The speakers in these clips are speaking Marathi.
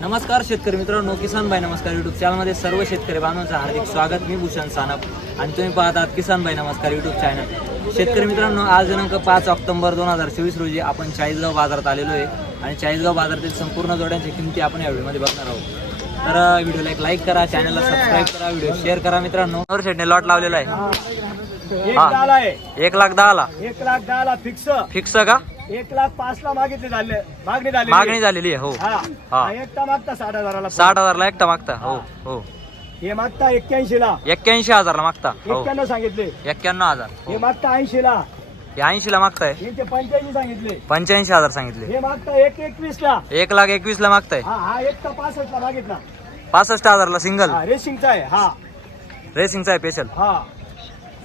नमस्कार शेतकरी मित्रांनो किसान भाई नमस्कार युट्यूब चॅनलमध्ये सर्व शेतकरी बांधवांचं हार्दिक स्वागत. मी भूषण सानप आणि तुम्ही पाहत आहात किसान भाई नमस्कार युट्यूब चॅनल शेतकरी मित्रांनो आज दिनांक पाच ऑक्टोबर दोन हजार चोवीस रोजी आपण चाळीसगाव बाजारात आलेलो आहे आणि चाळीसगाव बाजारातील संपूर्ण जोड्यांच्या किमती आपण या व्हिडिओमध्ये बघणार आहोत. तर व्हिडिओला एक लाईक करा चॅनलला सबस्क्राईब करा व्हिडिओ शेअर करा मित्रांनो. शेडने लॉट लावलेला आहे. हा. एक लाख दहाला. एक लाख दहाला फिक्स फिक्स का? एक लाख पाच ला मागितले झाले मागणी झाली मागणी झालेली आहे हो. हा. एकटा मागता साठ हजाराला साठ हजारला एकटा मागता हो हो. हे मागता एक्क्याऐंशी ला एक्क्याऐंशी हजारला मागता हो. एक्क्याण्णव सांगितले. एक्क्याण्णव हजार हे. हो. मागता ऐंशी ला हे ऐंशी ला मागताय पंच्याऐंशी सांगितले. पंच्याऐंशी हजार सांगितले. हे मागता एक एकवीस ला एक लाख एकवीस ला मागताय. हा हा एकटा पासष्ट ला मागितला. पासष्ट हजारला सिंगल रेसिंगचा आहे हा. रेसिंगचा आहे स्पेशल हा.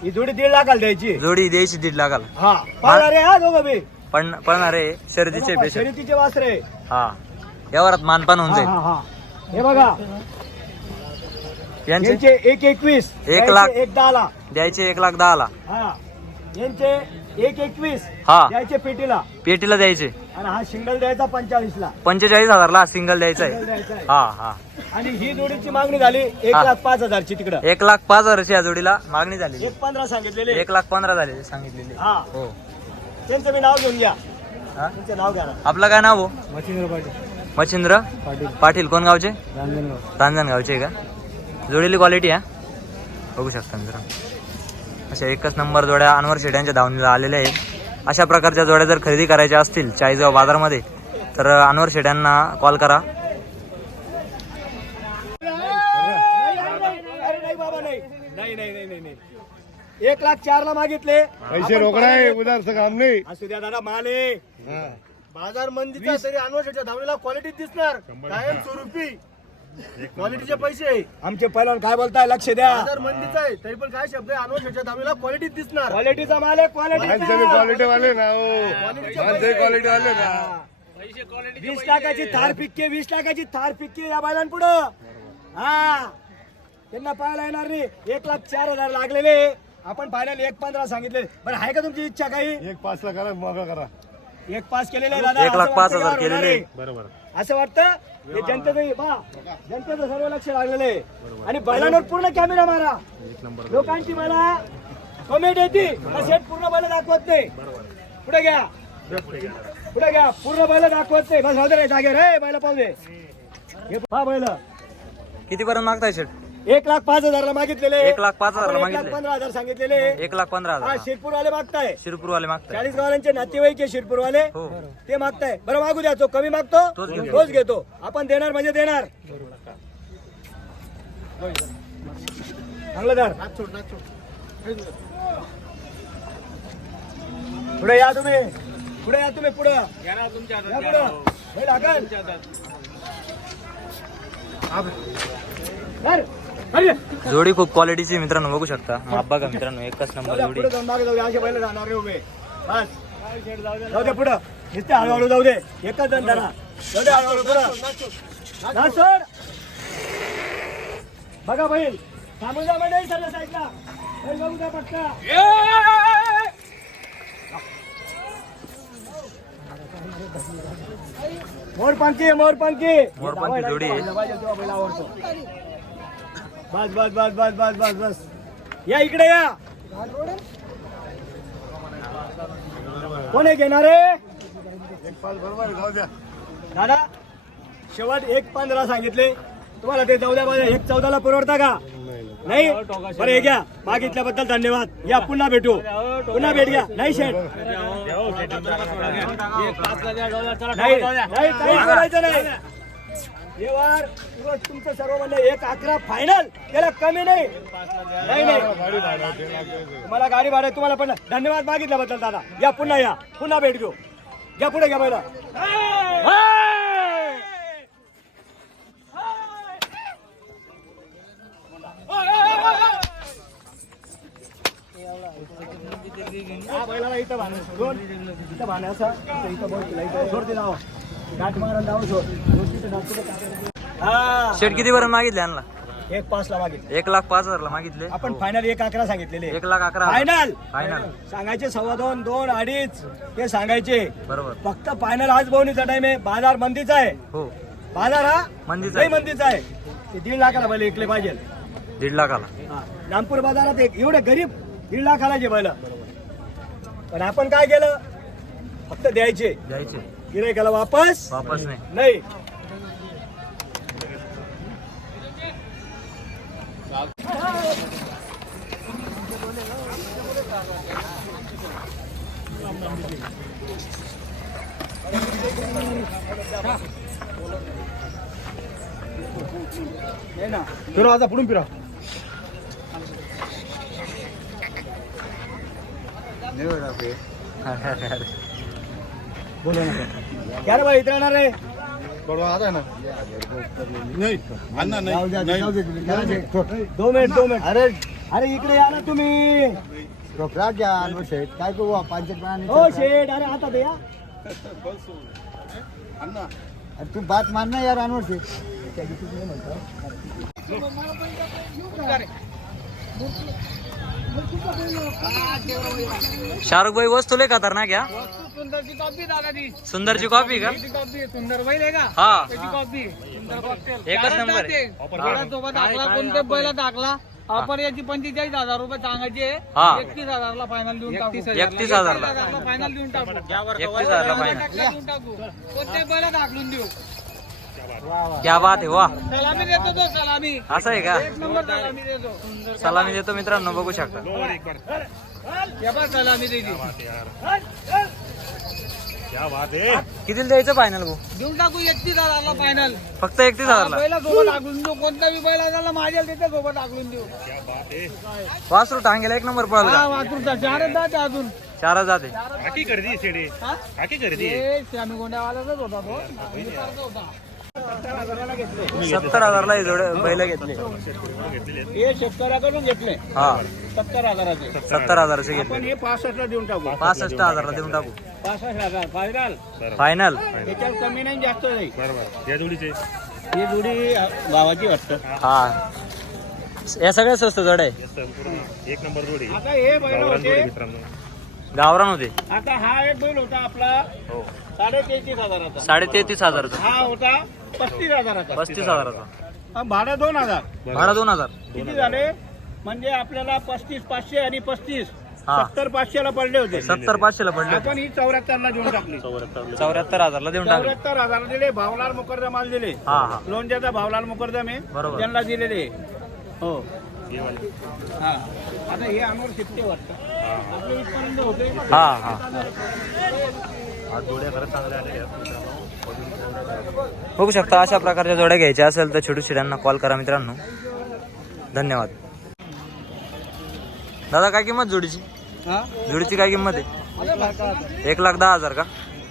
ही जोडी दीड लाखाला द्यायची. जोडी द्यायची दीड लाखाला. हा पाळणार हा दोघं बी. पण पळणार आहे स्पेशल शर्यतीचे वासरे. हा यावरात मानपान होऊन हा जाईल. हा हा. हे बघा. यांचे? यांचे एक एकवीस एक लाख. द्यायचे एक दहाला. द्यायचे एक लाख दहाला. हा. यांचे एक एकवीस हा. द्यायचे पेटीला. पेटीला द्यायचे. आणि हा सिंगल द्यायचा पंचाळीस ला पंचेचाळीस हजारला सिंगल द्यायचा सिंगल आहे द्यायचा आहे. हा हा. आणि ही जोडीची मागणी झाली एक हा. लाख पाच हजारची तिकडं. एक लाख पाच हजाराची या जोडीला मागणी झाली एक पंधरा सांगितलेले. एक लाख पंधरा झाले सांगितलेले. हा. हो. त्यांचं मी नाव घेऊन घ्या. हा? त्यांचं नाव घ्या ना. आपलं काय नाव हो? मच्छिंद्र पाटील. मच्छिंद्र पाटील. पाटील. कोण गावचे? रांजणगाव. रांजणगावचे का? जोडलेली क्वालिटी आहे बघू शकता मित्र अशा एकच नंबर जोड्या अनवर शेड्यांच्या धावणीला आलेल्या आहेत. अशा प्रकारच्या जोड्या जर खरेदी करायच्या असतील चाळीसगाव बाजारमध्ये तर अनवर शेड्यांना कॉल करा. अरे नाही बाबा नाही नाही नाही नाही. नाही नाही एक लाख चार ला मागितले. पैसे रोकडा आहे उदारचं काम नाही. असू द्या दादा माल आहे. बाजार मंदीचा तरी अनवर्षाच्या धावणीला क्वालिटी दिसणार. कायम स्वरूपी क्वालिटीचे पैसे. आमचे पहिलवान काय बोलताय? लक्ष द्या. बाजार मंदीचा आहे. तरी पण काय शब्द आहे? क्वालिटी दिसणार. क्वालिटीचा माल आहे माणसं क्वालिटी क्वालिटी वाले ना हो. माणसं क्वालिटी वाले ना. वीस लाखाची थार पिक्के वीस लाखाची थार पिक्के या बैलांपुढं. हा. त्यांना पाहायला येणार नाही. एक लाख चार हजार लागलेले. आपण फायनल एक पंधरा सांगितले. बरं आहे का तुमची इच्छा काही? एक पाच ला करा मग करा. एक पास केलेले दादा एक लाख असं पाच हजार केलेले. बरोबर. असं वाटतं? हे जनतेचं बा जनतेचं सर्व लक्ष लागलेलं आहे. आणि बैलांवर पूर्ण कॅमेरा मारा. लोकांची मला कमेंट येते सेट पूर्ण बैल दाखवत नाही. पुढे घ्या. पुढे घ्या. पूर्ण बैल दाखवत नाही. बस राहू दे रे जागेवर रे बैल पाहू दे. हे पहा बैल. किती पर्यंत मागताय शेट एक लाख पाच हजारला मागितलेले. एक लाख पाच हजारला आपण एक लाख मागितले. पंधरा हजार सांगितलेले. एक लाख पंधरा हा हजार शिरपूरवाले मागताय. शिरपूरवाले मागताय. चाळीस गावांचे नातेवाईक आहे शिरपूरवाले. हो. ते मागताय. बरं मागू द्या. तो कमी मागतो तोच घेतो. तोच घेतो. आपण देणार म्हणजे देणार. चांगलं धर पुढे या तुम्ही. पुढे या तुम्ही पुढे. या पुढं. हाकल. धर. जोडी खूप क्वालिटीची मित्रांनो बघू शकता माप बघा मित्रांनो एकच नंबर जोडी जाऊ दे पुढं नुसते हळूहळू जाऊ दे एकच जण धरा जाऊ दे हळूहळू पुढं ना सोड बघा बैल थांबून जा म्हणजे साईडला बैल बघू द्या पटका मोरपंखी मोरपंखी मोरपंखी जोडी आहे. बैल आवडतो बस बस बस बस बस बस बस. या इकडे या. कोण आहे घेणारे? दादा शेवट एक पंधरा सांगितले. तुम्हाला ते चौदा एक चौदाला परवडता का? नाही? बरं हे घ्या. मागितल्याबद्दल धन्यवाद. या पुन्हा भेटू. पुन्हा भेट घ्या. नाही शेठ? नाही बोलायचं नाही. व्यवहार उगाच तुमचं सर्व म्हणणं एक अकरा फायनल त्याला कमी नाही नाही. तुम्हाला गाडी भाडे तुम्हाला पण धन्यवाद मागितल्याबद्दल दादा या पुन्हा या पुन्हा भेट घेऊ घ्या पुढे घ्या पहिला बैलाला इथं. सोड. इथं असं. इथं- तिला. इथं सोड ते हा. शेट किती पर्यंत मागितले यांना? एक पाच ला मागितले. एक लाख पाच हजारला मागितले? आपण फायनल एक अकरा सांगितलेले. एक लाख अकरा हजार. फायनल फायनल सांगायचे सव्वा दोन दोन अडीच ते सांगायचे. बरोबर. फक्त फायनल आज बोवणीचा टाइम आहे. बाजार मंदीचा आहे. हो. बाजार हा मंदीचा. मंदीचा आहे. ते दीड लाखाला बैल ऐकले पाहिजे. दीड लाखाला. हा. नागपूर बाजारात एक एवढे गरीब दीड लाखाला जे बैल. पण आपण काय केलं? फक्त द्यायचे. द्यायचे. गिरायकाला वापस? वापस नाही. नाही. नाही फिरो आता पुढून फिरा. क्या रे भाई इथे येणार रे? बरोबर आता ना? नाही अण्णा नाही दोन मिनिट दोन मिनिट. अरे. अरे इकडे या ना तुम्ही. काय करू पंचायत हो शेठ अरे आता दे या अण्णा. तू बात मान ना यार अनवर से शाहरुख भाई वस्तू लय खतरनाक या सुंदरची कॉपी दादा ती सुंदरची कॉपी का? कॉपी सुंदर बैल आहे का? हा. त्याची कॉपी सुंदर एकच नंबर आहे. सोबत टाकला कोणत्या बैला टाकला ऑफर याची पंचेचाळीस हजार रुपये सांगायचे हा. एकतीस हजारला फायनल देऊन टाकू. एकतीस हजारला. फायनल देऊन टाकू. एकतीस हजारला फायनल टाकला देऊन टाकू. कोणत्या बैला टाकलून देऊ? क्या बात आहे वा सलामी देतो तो सलामी। असं आहे का? एक नंबर सलामी देतो। सलामी देतो मित्रांनो बघू शकता. सलामी द्यायची फायनल भाऊ? देऊन टाकू एकतीस हजारला फायनल फक्त एकतीस हजारला सोबत देऊ कोणता बी बैला झाला माझ्या त्याच्या सोबत टाकलून देऊ. वासरू टांगेला एक नंबर पळाला. हा वाचून चारच जाते अजून. चारच जाते. हा? हे श्यामी होता तो. होता. सत्तर हजारला हे जोडे बैल घेतले. हे शेतकऱ्याकडून घेतले. हा. सत्तर हजाराचे. सत्तर हजाराचे पण घेतले हे पासष्टला देऊन टाकू. पासष्ट हजारला देऊन टाकू. पासष्ट हजार फायनल फायनल त्याच्यात कमी नाही जास्त नाही. या जोडीचे. ही जोडी अ, गावाची वाटतं. हा. या सगळ्या स्वस्त जोड्या आहे. आता हे बैल होते. गावरान होते. आता हा एक बैल होता आपला साडे तेहतीस हजाराचा. साडे तेहतीस हजाराचा. हा होता पस्तीस हजाराचा. पस्तीस हजाराचा. हा, भाडं दोन हजार. भाडा दोन हजार. किती झाले? म्हणजे आपल्याला पस्तीस पाचशे आणि पस्तीस. हा. सत्तर पाचशेला पडले होते. सत्तर पाचशेला पडले आपण ही चौऱ्याहत्तरला देऊन टाकली. चौऱ्याहत्तर हजारला देऊन टाकले. चौऱ्याहत्तर हजार दिले भावलाल मुकरदम माल दिले. हा हा. लोणच्याचा भावलाल मुकरदम आहे. बरोबर. त्यांना दिलेले. हो. हा आता हे अनवर शिकते वाटतं. आपल्या इथपर्यंत होते. हा हा. बघू शकता अशा प्रकारच्या जोड्या घ्यायच्या असेल तर छोटू शिड्यांना कॉल करा मित्रांनो. धन्यवाद. दादा काय किंमत जोडीची? जोडीची काय किंमत आहे? एक लाख दहा हजार. का?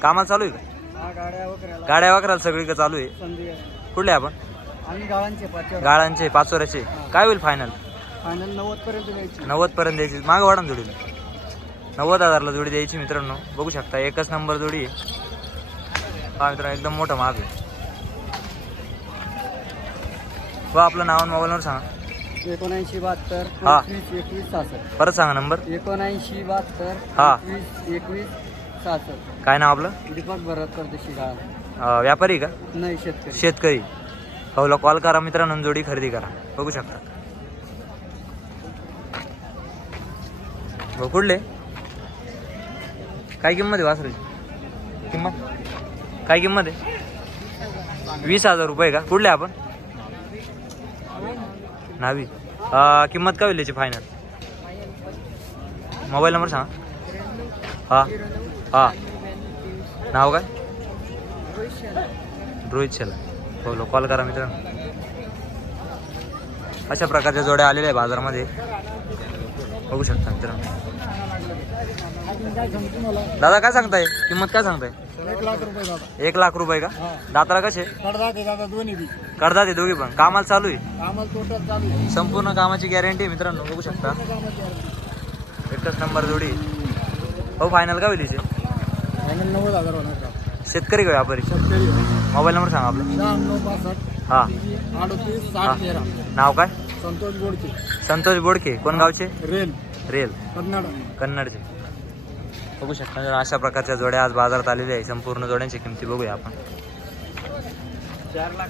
कामाला चालू आहे का? गाड्या वगैरे गाड्या वगैरे सगळीकडे चालू आहे. कुठले आपण? गाळांचे पाचोऱ्याचे काय होईल फायनल फायनल नव्वद पर्यंत द्यायची. नव्वद पर्यंत द्यायची. मागं वाढा जोडीला. नव्वद हजारला जोडी द्यायची मित्रांनो. बघू शकता एकच नंबर जोडी आहे. हा मित्रांनो एकदम मोठं महाग आहे. व आपलं नाव आणि मोबाईल नंबर सांगा. एकोणऐंशी बहात्तर हा. पंचवीस एकवीस सहासष्ट. परत सांगा नंबर. एकोणऐंशी बहात्तर हा. पंचवीस एकवीस सहासष्ट. काय नाव आपलं? दीपक भरत करते शिगाळा. अं, व्यापारी का? नाही शेतकरी. शेतकरी. भाऊला कॉल करा मित्रांनो आणि जोडी खरेदी करा. बघू शकता. भाऊ कुठले? काय किंमत आहे वासराची? किंमत? काय किंमत आहे? वीस हजार रुपये का? कुठले आपण? नावी. किंमत काय होईल याची फायनल मोबाईल नंबर सांगा. हा. हा. नाव काय? रोहित शेला बोलो हो, कॉल करा मित्रांनो. अशा प्रकारच्या जोड्या आलेल्या आहे बाजारामध्ये. बघू शकता मित्रांनो. दादा काय सांगताय? किंमत काय सांगताय? एक लाख रुपये दादा. एक लाख रुपये का? दाताला कसे? कडदा ते दादा दोन्ही बी. करतात ते दोघे पण. कामाला चालू आहे? आम्हाला टोटल चालू आहे. संपूर्ण कामाची गॅरंटी आहे मित्रांनो बघू शकता. एकच नंबर जोडी. हो फायनल का होईल हिचे? फायनल नव्वद हजार होणार का? शेतकरी का व्यापारी? शेतकरी मोबाईल नंबर सांगा आपला. शहाण्णव पासष्ट हा. अडतीस हा. साठ तेरा. नाव काय? संतोष गोडके संतोष बोडके. कोण गावचे? रेल. रेल. कन्नड. कन्नडचे. बघू शकता. अशा प्रकारच्या जोड्या आज बाजारात आलेल्या आहे संपूर्ण जोड्यांची किमती बघूया आपण. चार लाख